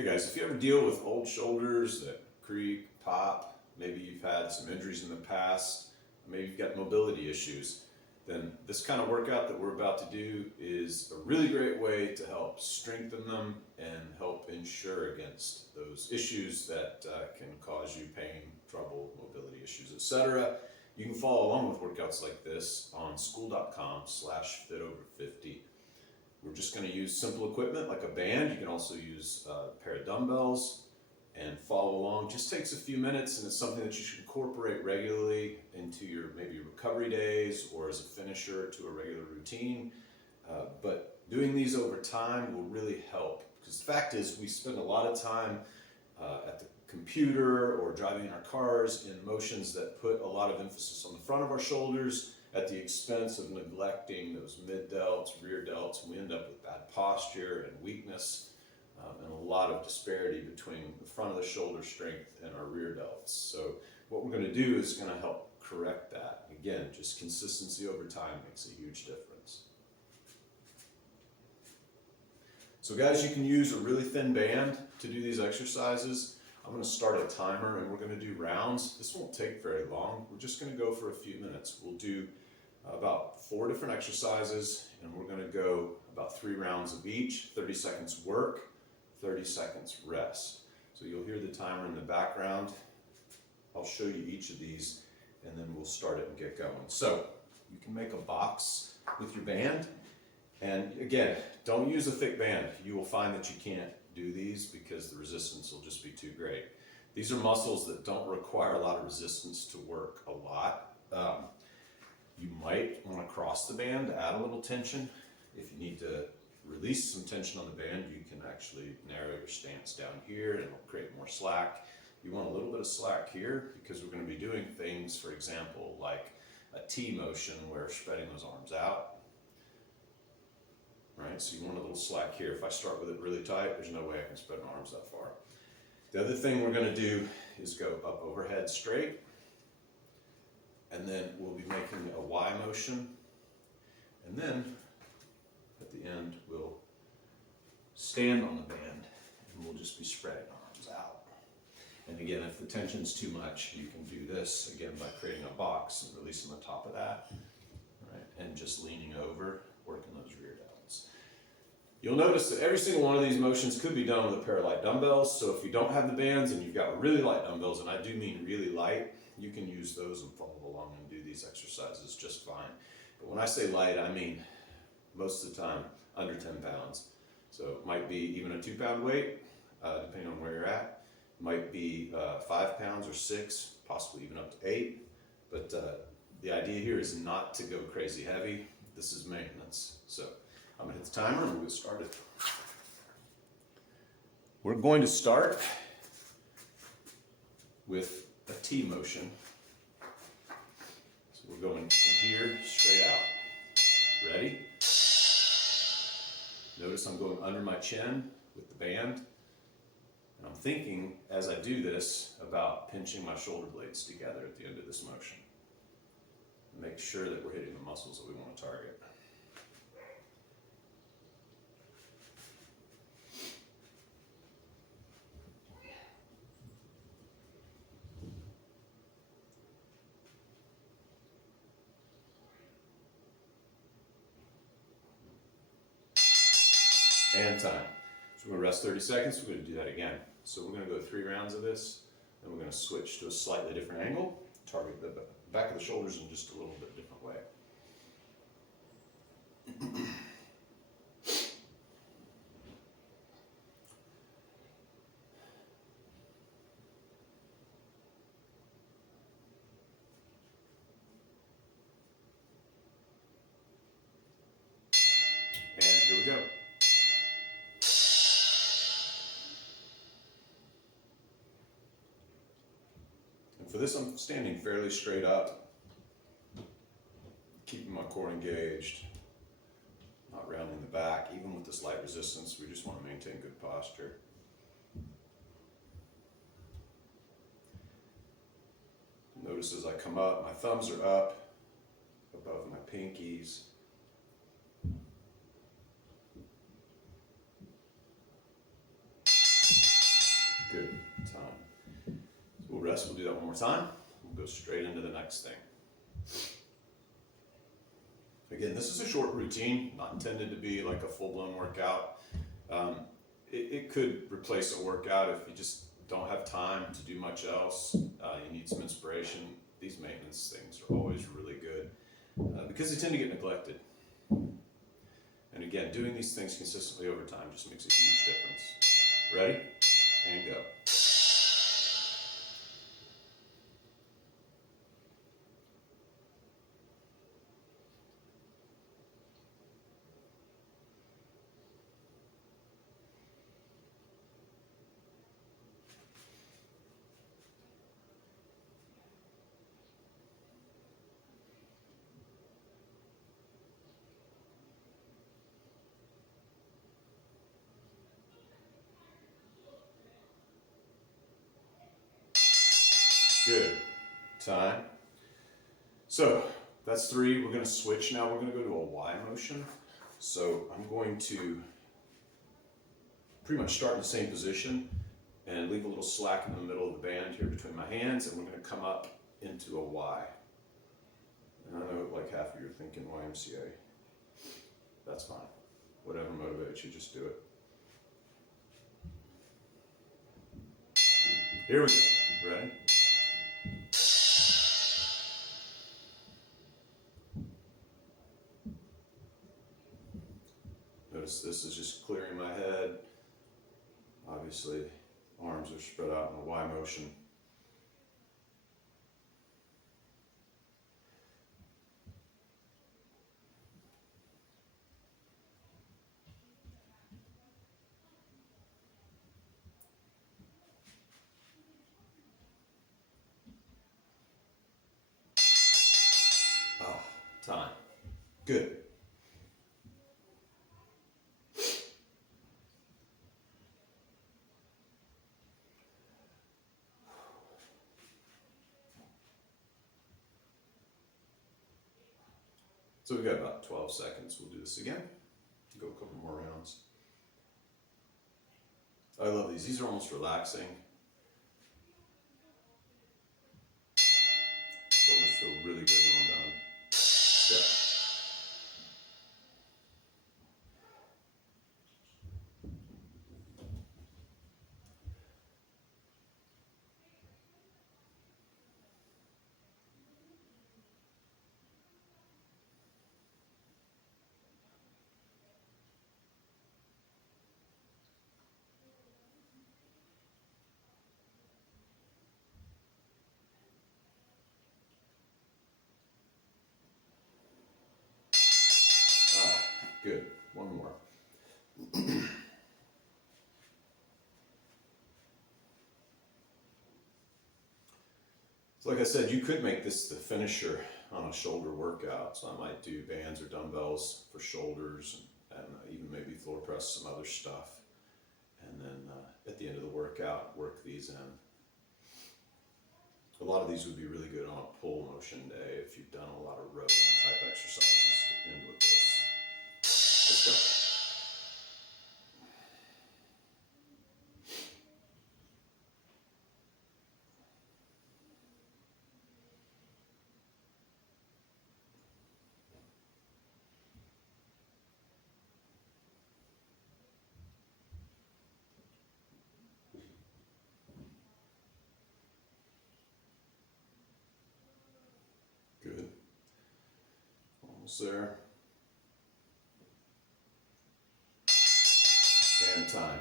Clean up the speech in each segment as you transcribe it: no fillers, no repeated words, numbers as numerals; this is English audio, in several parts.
Hey guys, if you ever deal with old shoulders that creak, pop, maybe you've had some injuries in the past, maybe you've got mobility issues, then this kind of workout that we're about to do is a really great way to help strengthen them and help ensure against those issues that can cause you pain, trouble, mobility issues, etc. You can follow along with workouts like this on school.com/fitover50. We're just going to use simple equipment like a band. You can also use a pair of dumbbells and follow along. Just takes a few minutes, and it's something that you should incorporate regularly into your maybe recovery days or as a finisher to a regular routine. But doing these over time will really help, because the fact is we spend a lot of time at the computer or driving in our cars in motions that put a lot of emphasis on the front of our shoulders at the expense of neglecting those mid delts, rear delts, and we end up with bad posture and weakness and a lot of disparity between the front of the shoulder strength and our rear delts. So what we're going to do is going to help correct that. Again, just consistency over time makes a huge difference. So guys, you can use a really thin band to do these exercises. I'm going to start a timer and we're going to do rounds. This won't take very long. We're just going to go for a few minutes. We'll do about 4 different exercises and we're going to go about 3 rounds of each. 30 seconds work, 30 seconds rest. So you'll hear the timer in the background. I'll show you each of these and then we'll start it and get going. So you can make a box with your band, and again, don't use a thick band. You will find that you can't do these because the resistance will just be too great. These are muscles that don't require a lot of resistance to work a lot. You might want to cross the band to add a little tension. If you need to release some tension on the band, you can actually narrow your stance down here and it'll create more slack. You want a little bit of slack here because we're going to be doing things, for example, like a T motion where we're spreading those arms out. Right, so you want a little slack here. If I start with it really tight, there's no way I can spread my arms that far. The other thing we're going to do is go up overhead straight, and then we'll be making a Y motion, and then at the end we'll stand on the band and we'll just be spreading arms out. And again, if the tension's too much, you can do this again by creating a box and releasing the top of that, right, and just leaning over, working those rear delts. You'll notice that every single one of these motions could be done with a pair of light dumbbells. So if you don't have the bands and you've got really light dumbbells, and I do mean really light, you can use those and follow along and do these exercises just fine. But when I say light, I mean most of the time under 10 pounds. So it might be even a 2-pound weight, depending on where you're at. It might be 5 pounds or 6, possibly even up to 8. But the idea here is not to go crazy heavy. This is maintenance. So I'm going to hit the timer and we'll get started. We're going to start with a T motion. So we're going from here straight out. Ready? Notice I'm going under my chin with the band. And I'm thinking, as I do this, about pinching my shoulder blades together at the end of this motion. Make sure that we're hitting the muscles that we want to target. And time. So we're going to rest 30 seconds. We're going to do that again. So we're going to go 3 rounds of this, and we're going to switch to a slightly different angle, target the back of the shoulders in just a little bit different way. And here we go. For this, I'm standing fairly straight up, keeping my core engaged, not rounding the back. Even with this light resistance, we just want to maintain good posture. Notice as I come up, my thumbs are up above my pinkies. best we'll do that one more time. We'll go straight into the next thing. Again, this is a short routine, not intended to be like a full-blown workout. It could replace a workout if you just don't have time to do much else. You need some inspiration. These maintenance things are always really good because they tend to get neglected. And again, doing these things consistently over time just makes a huge difference. Ready? And go. Good. Time. So that's 3. We're going to switch now. We're going to go to a Y motion. So I'm going to pretty much start in the same position and leave a little slack in the middle of the band here between my hands, and we're going to come up into a Y. And I know like half of you are thinking YMCA. That's fine. Whatever motivates you, just do it. Here we go. Ready? Notice this is just clearing my head. Obviously, arms are spread out in a Y motion. Time. Good. So we've got about 12 seconds. We'll do this again. Go a couple more rounds. I love these. These are almost relaxing. Shoulders feel really good when I'm done. Step. Good. One more. So like I said, you could make this the finisher on a shoulder workout. So I might do bands or dumbbells for shoulders and even maybe floor press some other stuff. And then at the end of the workout, work these in. A lot of these would be really good on a pull motion day if you've done a lot of rowing type exercises to end with this. Let's go. Good. Almost there. And time.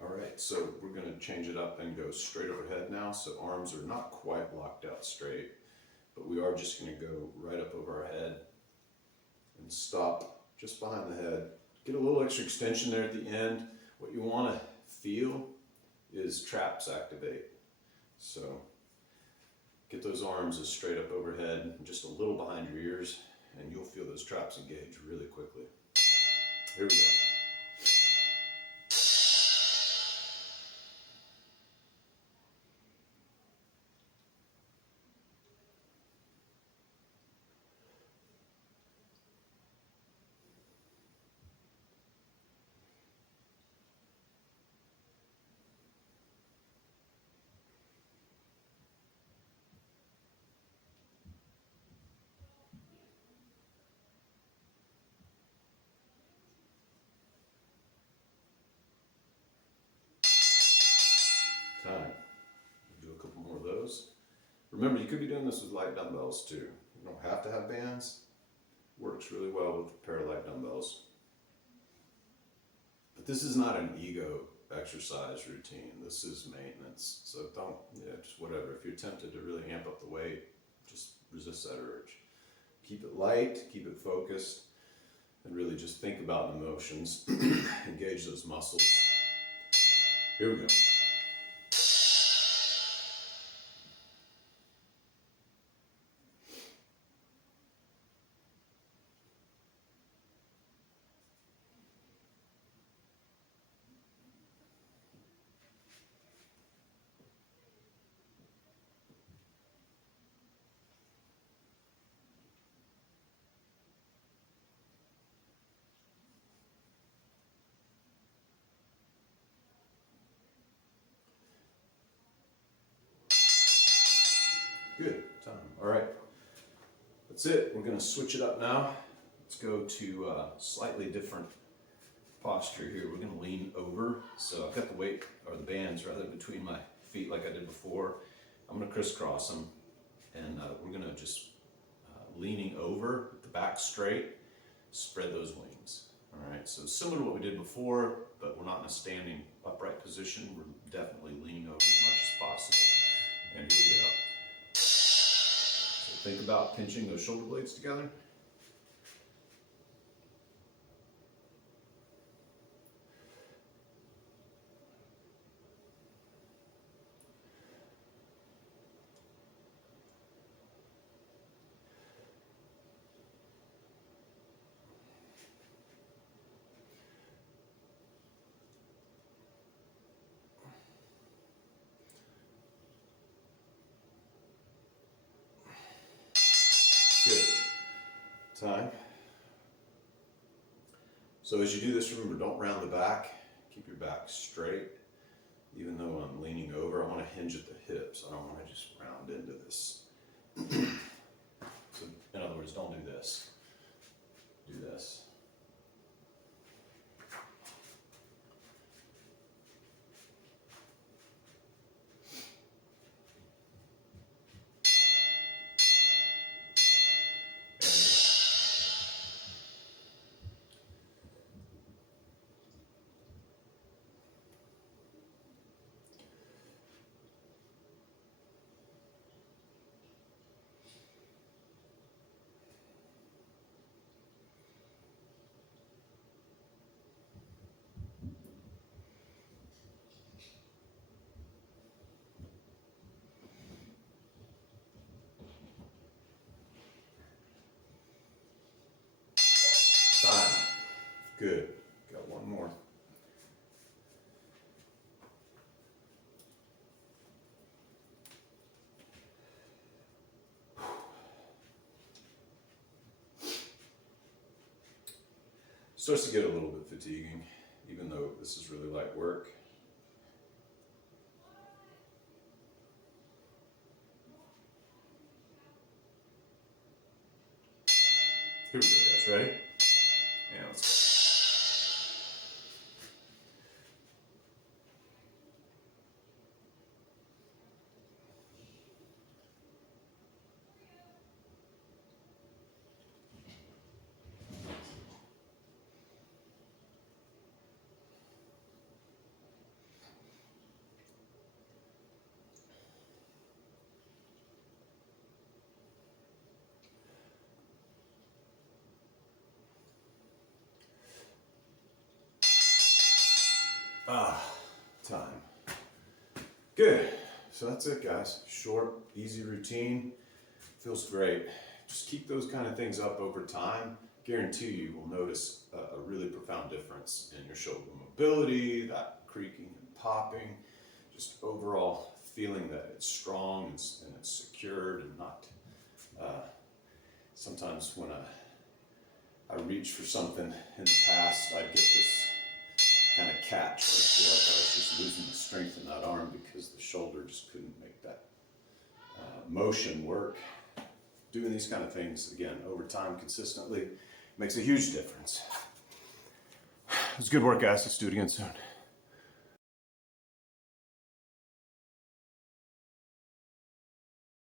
All right, so we're going to change it up and go straight overhead now. So arms are not quite locked out straight, but we are just going to go right up over our head and stop just behind the head. Get a little extra extension there at the end. What you want to feel is traps activate. So get those arms as straight up overhead, just a little behind your ears, and you'll feel those traps engage really quickly. Here we go. Remember, you could be doing this with light dumbbells too. You don't have to have bands. Works really well with a pair of light dumbbells. But this is not an ego exercise routine. This is maintenance. So don't, just whatever. If you're tempted to really amp up the weight, just resist that urge. Keep it light, keep it focused, and really just think about the motions. Engage those muscles. Here we go. Good time. All right, that's it. We're going to switch it up now. Let's go to a slightly different posture here. We're going to lean over. So I've got the weight, or the bands rather, between my feet like I did before. I'm going to crisscross them, and we're going to just leaning over with the back straight, spread those wings. All right, so similar to what we did before, but we're not in a standing upright position. We're definitely leaning over as much as possible. And here we go. So think about pinching those shoulder blades together. Good. Time. So as you do this, remember, don't round the back. Keep your back straight. Even though I'm leaning over, I want to hinge at the hips. I don't want to just round into this. So in other words, don't do this. Do this. Time. Good. Got one more. Starts to get a little bit fatiguing, even though this is really light work. Here we go, guys. Ready? Yeah, let's go. Time. Good. So that's it, guys. Short, easy routine. Feels great. Just keep those kind of things up over time. Guarantee you will notice a really profound difference in your shoulder mobility, that creaking and popping, just overall feeling that it's strong and it's secured and not. Sometimes when I reach for something in the past, I get this kind of catch. I feel like I was just losing the strength in that arm because the shoulder just couldn't make that motion work. Doing these kind of things, again, over time, consistently, makes a huge difference. It was good work, guys. Let's do it again soon.